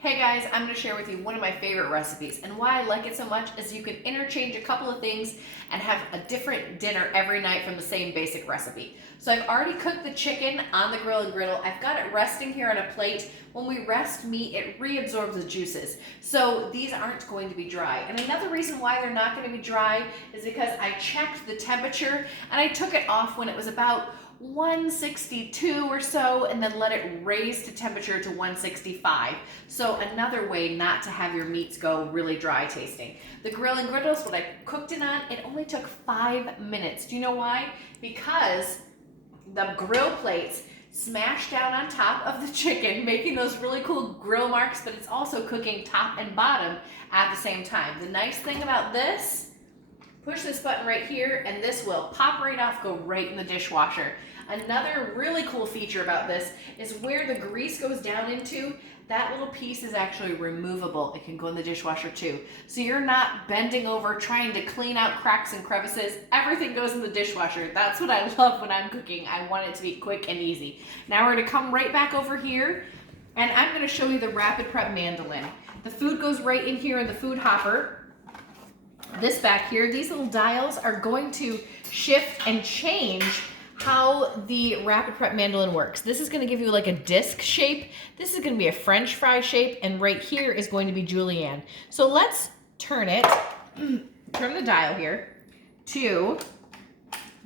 Hey guys, I'm going to share with you one of my favorite recipes, and why I like it so much is you can interchange a couple of things and have a different dinner every night from the same basic recipe. So I've already cooked the chicken on the grill and griddle. I've got it resting here on a plate. When we rest meat, it reabsorbs the juices. So these aren't going to be dry. And another reason why they're not going to be dry is because I checked the temperature and I took it off when it was about 162 or so, and then let it raise to temperature to 165. So another way not to have your meats go really dry tasting. The grill and griddles, what I cooked it on, it only took 5 minutes. Do you know why? Because the grill plates smash down on top of the chicken, making those really cool grill marks, but it's also cooking top and bottom at the same time. The nice thing about this, push this button right here and this will pop right off, go right in the dishwasher. Another really cool feature about this is where the grease goes down into, that little piece is actually removable. It can go in the dishwasher too. So you're not bending over trying to clean out cracks and crevices. Everything goes in the dishwasher. That's what I love when I'm cooking. I want it to be quick and easy. Now we're gonna come right back over here and I'm gonna show you the Rapid Prep mandolin. The food goes right in here in the food hopper. This back here, these little dials are going to shift and change how the Rapid Prep mandolin works. This is going to give you like a disc shape. This is going to be a French fry shape, and right here is going to be julienne. So let's turn it, turn the dial here to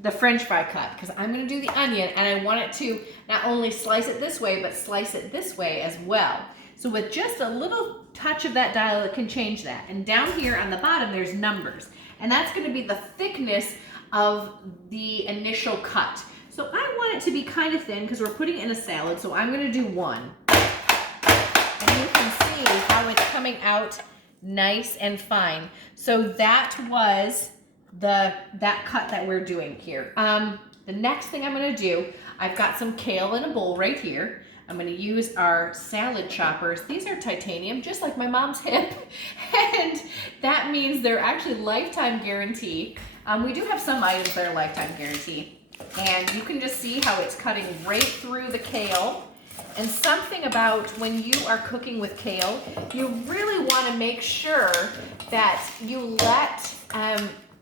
the French fry cut, because I'm going to do the onion and I want it to not only slice it this way, but slice it this way as well. So with just a little touch of that dial, it can change that. And down here on the bottom, there's numbers. And that's going to be the thickness of the initial cut. So I want it to be kind of thin because we're putting it in a salad. So I'm going to do 1. And you can see how it's coming out nice and fine. So that was that cut that we're doing here. The next thing I'm going to do, I've got some kale in a bowl right here. I'm going to use our salad choppers. These are titanium, just like my mom's hip. And that means they're actually lifetime guarantee. We do have some items that are lifetime guarantee. And you can just see how it's cutting right through the kale. And something about when you are cooking with kale, you really want to make sure that you let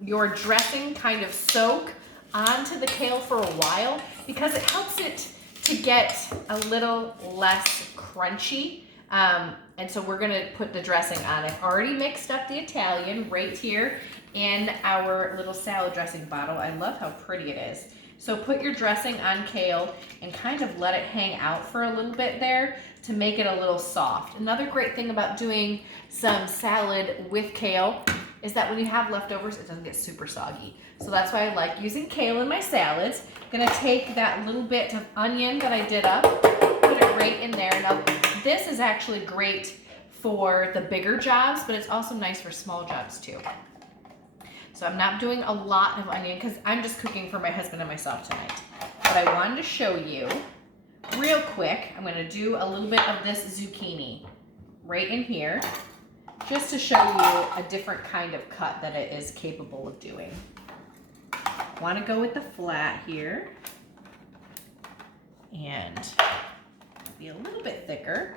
your dressing kind of soak onto the kale for a while, because it helps it to get a little less crunchy. And so we're gonna put the dressing on. I've already mixed up the Italian right here in our little salad dressing bottle. I love how pretty it is. So put your dressing on kale and kind of let it hang out for a little bit there to make it a little soft. Another great thing about doing some salad with kale is that when you have leftovers, it doesn't get super soggy. So that's why I like using kale in my salads. I'm gonna take that little bit of onion that I did up, put it right in there. Now, this is actually great for the bigger jobs, but it's also nice for small jobs too. So I'm not doing a lot of onion because I'm just cooking for my husband and myself tonight. But I wanted to show you real quick, I'm gonna do a little bit of this zucchini right in here, just to show you a different kind of cut that it is capable of doing. Want to go with the flat here and be a little bit thicker.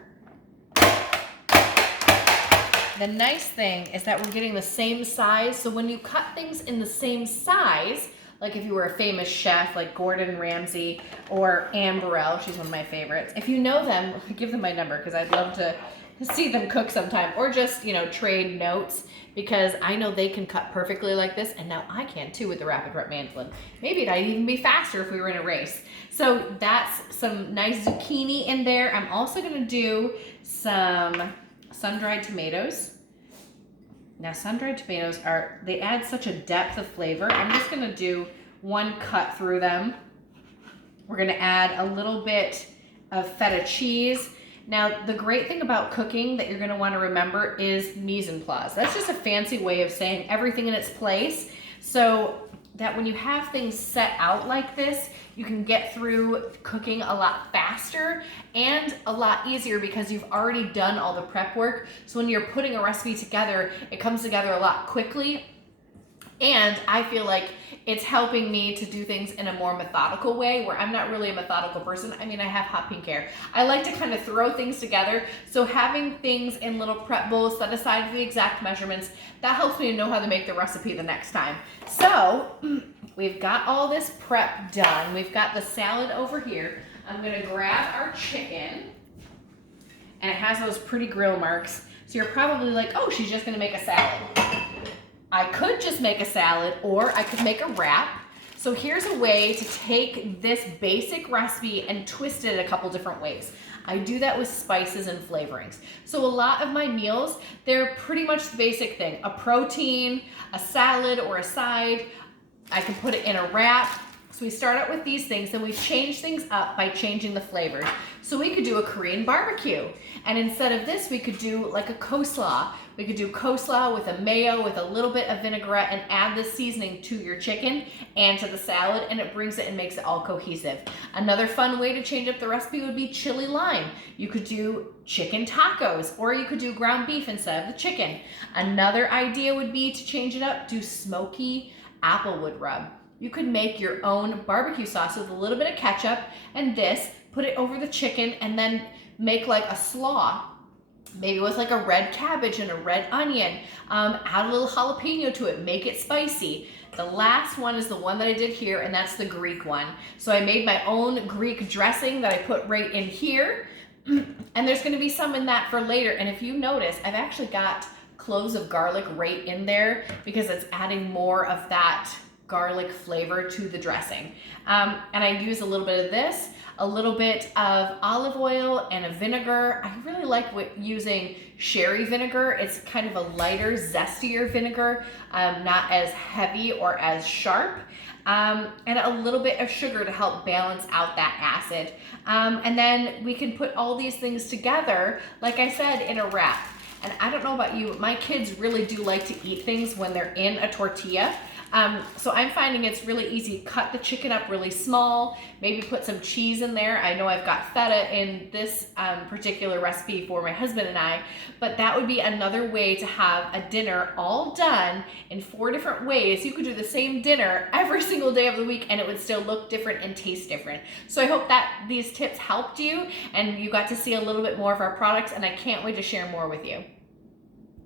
The nice thing is that we're getting the same size, so when you cut things in the same size, like if you were a famous chef like Gordon Ramsay or Anne Burrell, she's one of my favorites. If you know them, give them my number because I'd love to see them cook sometime, or just, you know, trade notes, because I know they can cut perfectly like this, and now I can too with the Rapid Prep mandolin. Maybe it'd even be faster if we were in a race. So that's some nice zucchini in there. I'm also gonna do some sun-dried tomatoes. Now sun-dried tomatoes they add such a depth of flavor. I'm just gonna do 1 cut through them. We're gonna add a little bit of feta cheese. Now, the great thing about cooking that you're gonna wanna remember is mise en place. That's just a fancy way of saying everything in its place, so that when you have things set out like this, you can get through cooking a lot faster and a lot easier because you've already done all the prep work. So when you're putting a recipe together, it comes together a lot quickly And I feel like it's helping me to do things in a more methodical way, where I'm not really a methodical person. I mean, I have hot pink hair. I like to kind of throw things together. So having things in little prep bowls set aside for the exact measurements, that helps me to know how to make the recipe the next time. So we've got all this prep done. We've got the salad over here. I'm gonna grab our chicken, and it has those pretty grill marks. So you're probably like, oh, she's just gonna make a salad. I could just make a salad, or I could make a wrap. So here's a way to take this basic recipe and twist it a couple different ways. I do that with spices and flavorings. So a lot of my meals, they're pretty much the basic thing. A protein, a salad or a side. I can put it in a wrap. So we start out with these things, then we change things up by changing the flavors. So we could do a Korean barbecue. And instead of this, we could do like a coleslaw. We could do coleslaw with a mayo, with a little bit of vinaigrette, and add this seasoning to your chicken and to the salad, and it brings it and makes it all cohesive. Another fun way to change up the recipe would be chili lime. You could do chicken tacos, or you could do ground beef instead of the chicken. Another idea would be to change it up, do smoky applewood rub. You could make your own barbecue sauce with a little bit of ketchup and this, put it over the chicken, and then make like a slaw. Maybe with like a red cabbage and a red onion. Add a little jalapeno to it, make it spicy. The last one is the one that I did here, and that's the Greek one. So I made my own Greek dressing that I put right in here. And there's gonna be some in that for later. And if you notice, I've actually got cloves of garlic right in there because it's adding more of that garlic flavor to the dressing. And I use a little bit of this, a little bit of olive oil and a vinegar. I really like using sherry vinegar. It's kind of a lighter, zestier vinegar, not as heavy or as sharp. And a little bit of sugar to help balance out that acid. And then we can put all these things together, like I said, in a wrap. And I don't know about you, but my kids really do like to eat things when they're in a tortilla. So I'm finding it's really easy. Cut the chicken up really small, maybe put some cheese in there. I know I've got feta in this particular recipe for my husband and I, but that would be another way to have a dinner all done in 4 different ways. You could do the same dinner every single day of the week and it would still look different and taste different. So I hope that these tips helped you and you got to see a little bit more of our products, and I can't wait to share more with you.